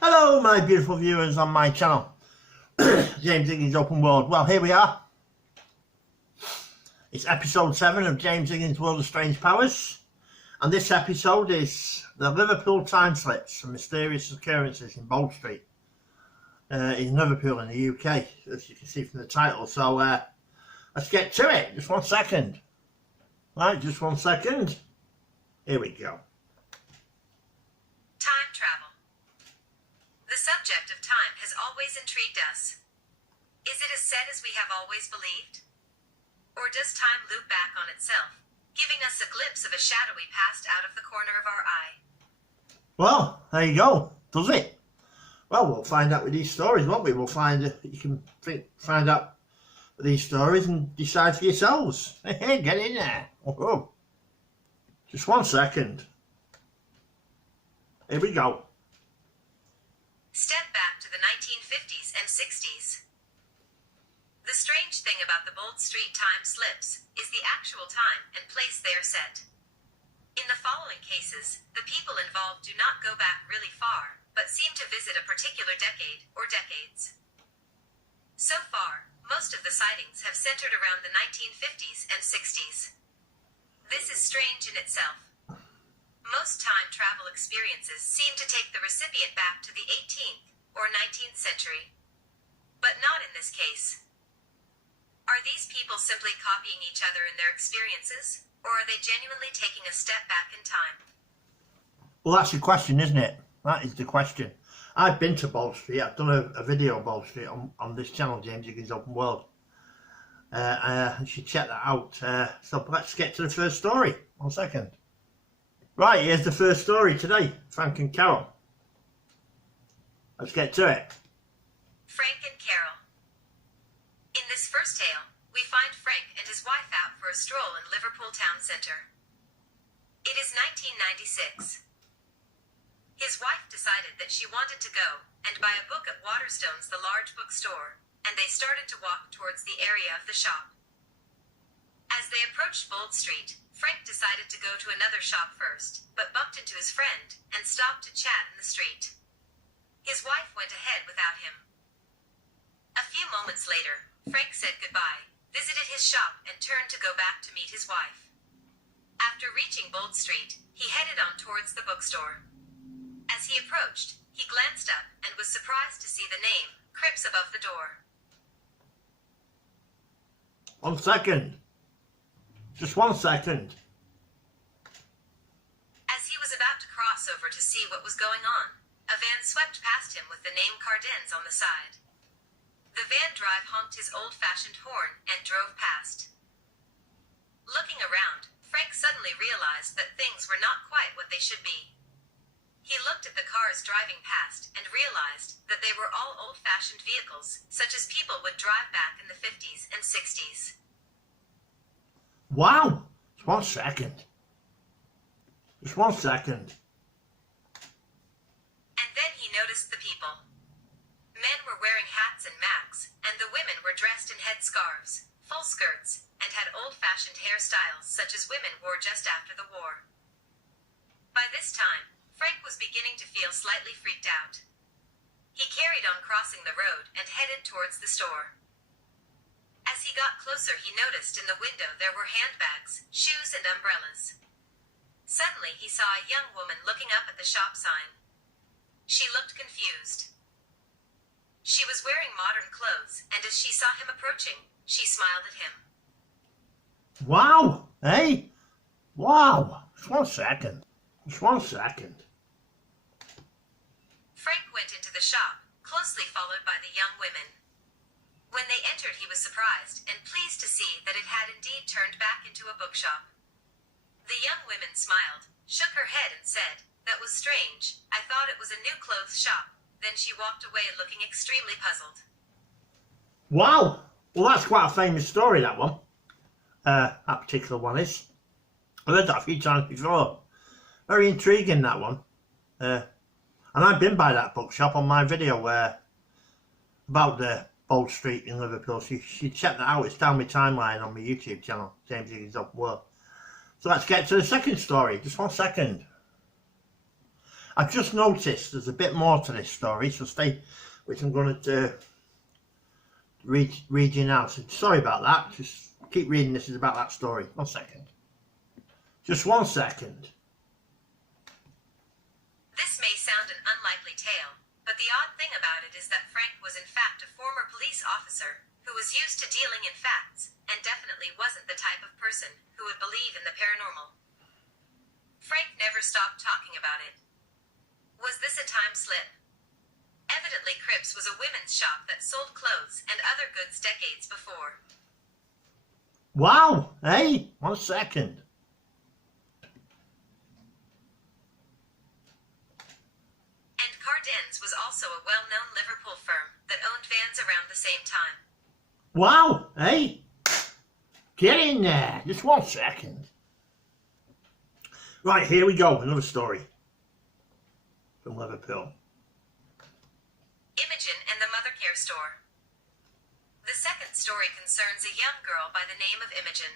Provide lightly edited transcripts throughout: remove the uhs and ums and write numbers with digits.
Hello my beautiful viewers on my channel, James Higgins Open World. Well, here we are. It's episode 7 of James Higgins World of Strange Powers, and this episode is the Liverpool Timeslips and Mysterious Occurrences in Bold Street in Liverpool in the UK, as you can see from the title. So let's get to it. Just 1 second. Right, just 1 second. Here we go. Time travel. The subject of time has always intrigued us. Is it as set as we have always believed? Or does time loop back on itself, giving us a glimpse of a shadowy past out of the corner of our eye? Well, there you go. Does it? Well, we'll find out with these stories, won't we? We'll find you can find out with these stories and decide for yourselves. Hey, get in there. Oh, just 1 second. Here we go. Step back to the 1950s and 60s. The strange thing about the Bold Street time slips is the actual time and place they are set. In the following cases, the people involved do not go back really far, but seem to visit a particular decade or decades. So far, most of the sightings have centered around the 1950s and 60s. This is strange in itself. Most time travel experiences seem to take the recipient back to the 18th or 19th century. But not in this case. Are these people simply copying each other in their experiences, or are they genuinely taking a step back in time? Well, that's the question, isn't it? That is the question. I've been to Bold Street. I've done a video of Bold Street on this channel, James Higgins Open World. You should check that out. So let's get to the first story. 1 second. Right, here's the first story today. Frank and Carol. Let's get to it. Frank and Carol. In this first tale, we find Frank and his wife out for a stroll in Liverpool town centre. It is 1996. His wife decided that she wanted to go and buy a book at Waterstone's the large bookstore, and they started to walk towards the area of the shop. As they approached Bold Street, Frank decided to go to another shop first, but bumped into his friend and stopped to chat in the street. His wife went ahead without him. A few moments later, Frank said goodbye, visited his shop, and turned to go back to meet his wife. After reaching Bold Street, he headed on towards the bookstore. As he approached, he glanced up and was surprised to see the name, Cripps, above the door. 1 second. Just 1 second. As he was about to cross over to see what was going on, a van swept past him with the name Cardens on the side. The van driver honked his old-fashioned horn and drove past. Looking around, Frank suddenly realized that things were not quite what they should be. He looked at the cars driving past and realized that they were all old-fashioned vehicles, such as people would drive back in the 50s and 60s. Wow! Just 1 second. Just 1 second. And then he noticed the people. Men were wearing hats and masks, and the women were dressed in headscarves, full skirts, and had old-fashioned hairstyles such as women wore just after the war. By this time, Frank was beginning to feel slightly freaked out. He carried on crossing the road and headed towards the store. As he got closer, he noticed in the window there were handbags, shoes, and umbrellas. Suddenly, he saw a young woman looking up at the shop sign. She looked confused. She was wearing modern clothes, and as she saw him approaching, she smiled at him. Wow! Hey! Wow! Just 1 second. Just 1 second. Frank went into the shop, closely followed by the young women. When they entered, he was surprised and pleased to see that it had indeed turned back into a bookshop. The young women smiled, shook her head, and said, "That was strange. I thought it was a new clothes shop." Then she walked away looking extremely puzzled. Wow! Well, that's quite a famous story, that one. That particular one is. I've heard that a few times before. Very intriguing, that one. And I've been by that bookshop on my video about the Bold Street in Liverpool. So you should check that out. It's down my timeline on my YouTube channel, James Higgins Open World. So let's get to the second story. Just 1 second. I've just noticed there's a bit more to this story, so stay, which I'm going to read you now. So sorry about that. Just keep reading. This is about that story. 1 second. Just 1 second. This may sound an unlikely tale, but the odd thing about it is that Frank was in fact a former police officer who was used to dealing in facts, and definitely wasn't the type of person who would believe in the paranormal. Frank never stopped talking about it. Was this a time slip? Evidently, Cripps was a women's shop that sold clothes and other goods decades before. Wow! Hey, 1 second. And Cardens was also a well-known Liverpool firm that owned vans around the same time. Wow! Hey, get in there. Just 1 second. Right, here we go. Another story from Liverpool. Imogen and the Mother Care Store. The second story concerns a young girl by the name of Imogen.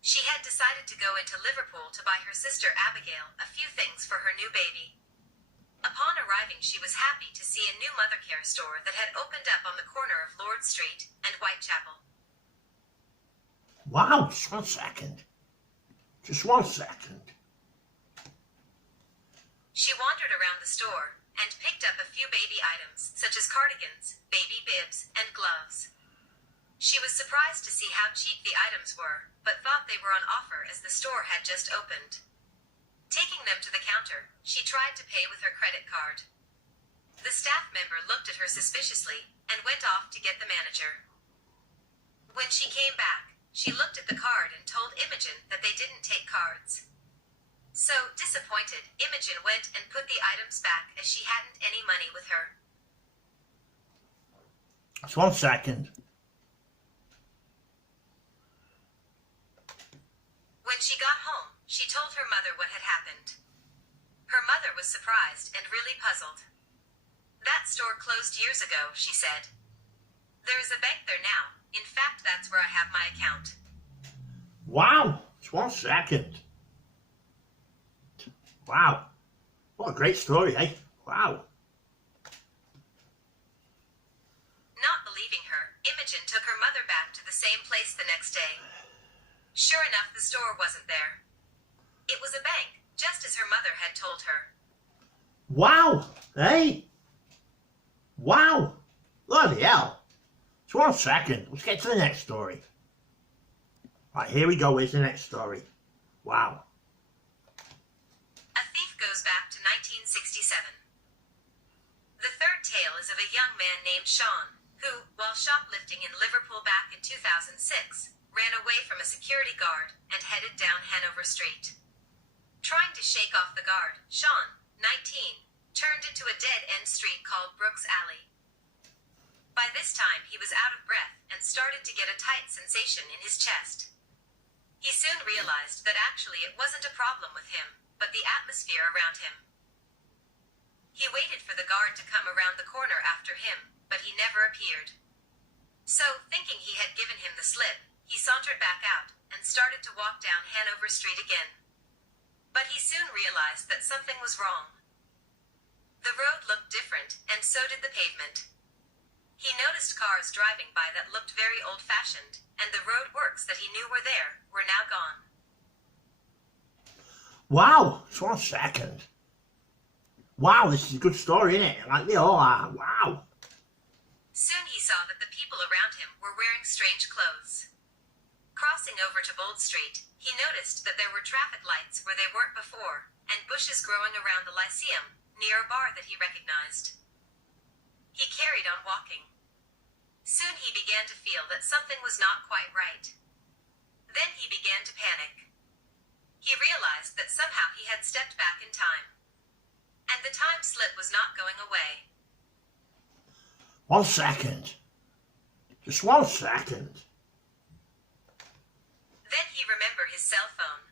She had decided to go into Liverpool to buy her sister Abigail a few things for her new baby. Upon arriving, she was happy to see a new Mother Care store that had opened up on the corner of Lord Street and Whitechapel. Wow, just 1 second. Just 1 second. She wandered around the store and picked up a few baby items, such as cardigans, baby bibs, and gloves. She was surprised to see how cheap the items were, but thought they were on offer as the store had just opened. Taking them to the counter, she tried to pay with her credit card. The staff member looked at her suspiciously and went off to get the manager. When she came back, she looked at the card and told Imogen that they didn't take cards. So, disappointed, Imogen went and put the items back as she hadn't any money with her. Just 1 second. When she got home, she told her mother what had happened. Her mother was surprised and really puzzled. That store closed years ago, she said. There is a bank there now. In fact, that's where I have my account. Wow, just 1 second. Wow, what a great story, eh? Wow. Not believing her, Imogen took her mother back to the same place the next day. Sure enough, the store wasn't there. It was a bank, just as her mother had told her. Wow, eh? Wow, bloody hell. Just 1 second, let's get to the next story. Right, here we go, here's the next story. Wow. A thief goes back to 1967. The third tale is of a young man named Sean, who, while shoplifting in Liverpool back in 2006, ran away from a security guard and headed down Hanover Street. Trying to shake off the guard, Sean, 19, turned into a dead-end street called Brooks Alley. By this time, he was out of breath and started to get a tight sensation in his chest. He soon realized that actually it wasn't a problem with him, but the atmosphere around him. He waited for the guard to come around the corner after him, but he never appeared. So, thinking he had given him the slip, he sauntered back out and started to walk down Hanover Street again. But he soon realized that something was wrong. The road looked different, and so did the pavement. He noticed cars driving by that looked very old-fashioned, and the roadworks that he knew were there were now gone. Wow, just 1 second. Wow, this is a good story, isn't it? Like they all are. Wow. Soon he saw that the people around him were wearing strange clothes. Crossing over to Bold Street, he noticed that there were traffic lights where they weren't before, and bushes growing around the Lyceum, near a bar that he recognized. He carried on walking. Soon he began to feel that something was not quite right. Then he began to panic. He realized that somehow he had stepped back in time. And the time slip was not going away. 1 second. Just 1 second. Then he remembered his cell phone.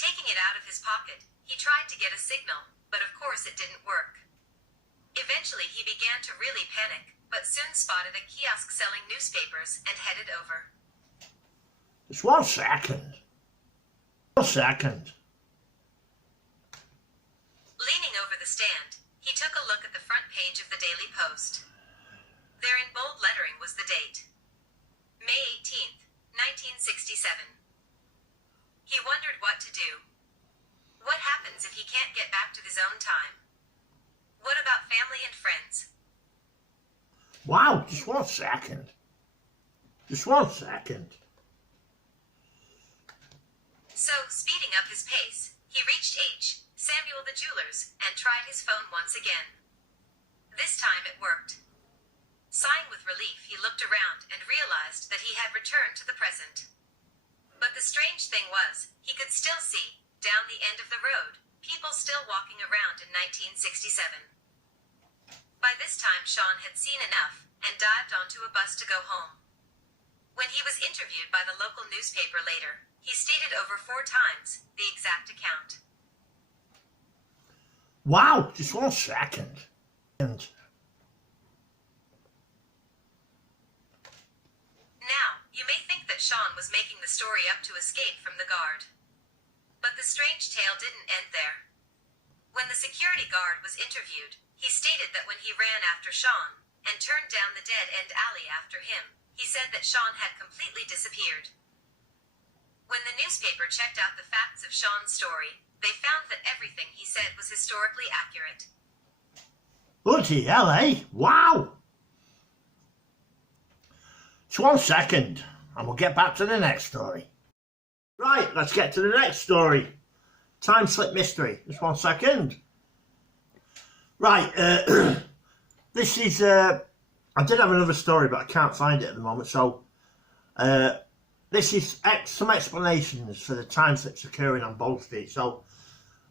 Taking it out of his pocket, he tried to get a signal, but of course it didn't work. Eventually he began to really panic, but soon spotted a kiosk selling newspapers and headed over. Just 1 second. 1 second. Leaning stand, he took a look at the front page of the Daily Post. There in bold lettering was the date. May 18th, 1967. He wondered what to do. What happens if he can't get back to his own time? What about family and friends? Wow, just 1 second. Just 1 second. So, speeding up his pace, he reached H. Samuel the jeweler's and tried his phone once again. This time it worked. Sighing with relief, he looked around and realized that he had returned to the present. But the strange thing was, he could still see, down the end of the road, people still walking around in 1967. By this time Sean had seen enough, and dived onto a bus to go home. When he was interviewed by the local newspaper later, he stated over 4 times the exact account. Wow, just 1 second. Now, you may think that Sean was making the story up to escape from the guard. But the strange tale didn't end there. When the security guard was interviewed, he stated that when he ran after Sean, and turned down the dead-end alley after him, he said that Sean had completely disappeared. When the newspaper checked out the facts of Sean's story, they found that everything he said was historically accurate. Bloody hell, eh? Wow! Just 1 second, and we'll get back to the next story. Right, let's get to the next story. Time slip mystery. Just 1 second. Right, this is, I did have another story, but I can't find it at the moment, so this is some explanations for the time slips occurring on Bold Street. So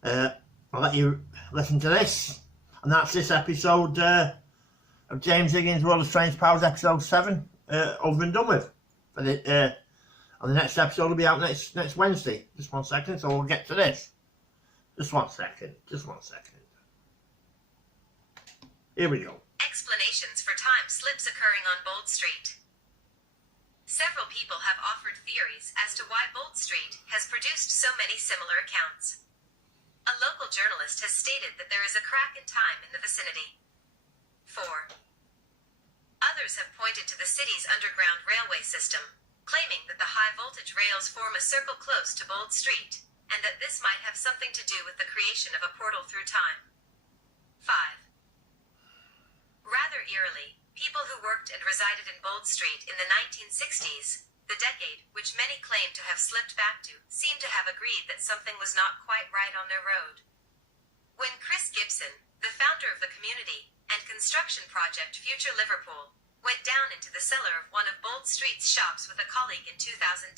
I'll let you listen to this, and that's this episode of James Higgins' World of Strange Powers, episode 7, over and done with. And the next episode will be out next Wednesday. Just 1 second, so we'll get to this. Just 1 second. Just 1 second. Here we go. Explanations for time slips occurring on Bold Street. Several people have offered theories as to why Bold Street has produced so many similar accounts. A local journalist has stated that there is a crack in time in the vicinity. 4. Others have pointed to the city's underground railway system, claiming that the high-voltage rails form a circle close to Bold Street, and that this might have something to do with the creation of a portal through time. 5. Rather eerily, people who worked and resided in Bold Street in the 1960s, the decade which many claim to have slipped back to, seem to have agreed that something was not quite right on their road. When Chris Gibson, the founder of the community and construction project Future Liverpool, went down into the cellar of one of Bold Street's shops with a colleague in 2010,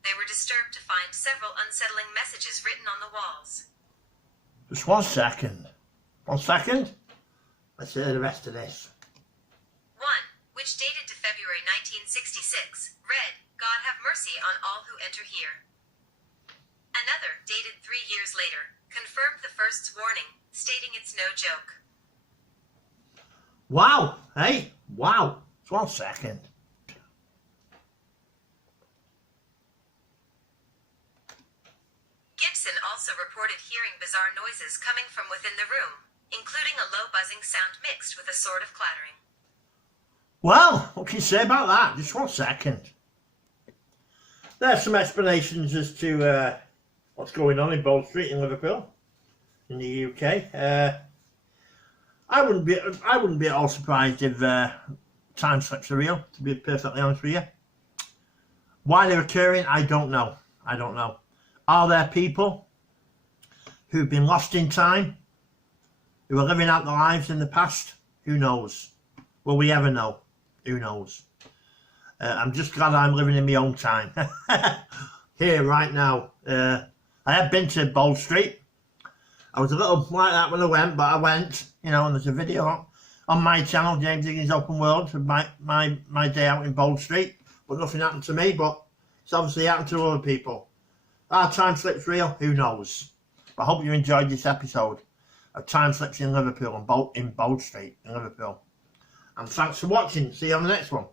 they were disturbed to find several unsettling messages written on the walls. Just 1 second. 1 second? Let's hear the rest of this. One, which dated to February 1966, read, "God have mercy on all who enter here." Another, dated 3 years later, confirmed the first's warning, stating it's no joke. Wow! Hey? Wow! Just 1 second. Gibson also reported hearing bizarre noises coming from within the room, including a low buzzing sound mixed with a sort of clattering. Well, what can you say about that? Just 1 second. There's some explanations as to what's going on in Bold Street in Liverpool, in the UK. I wouldn't be at all surprised if time slips are real, to be perfectly honest with you. Why they're occurring, I don't know. I don't know. Are there people who've been lost in time, who are living out their lives in the past? Who knows? Will we ever know? Who knows? I'm just glad I'm living in my own time. Here, right now. I have been to Bold Street. I was a little like that when I went, but I went, you know, and there's a video on my channel, James Higgins Open World, of my day out in Bold Street. But nothing happened to me, but it's obviously happened to other people. Are time slips real? Who knows? But I hope you enjoyed this episode of Time Slips in Liverpool, in Bold Street in Liverpool. And thanks for watching. See you on the next one.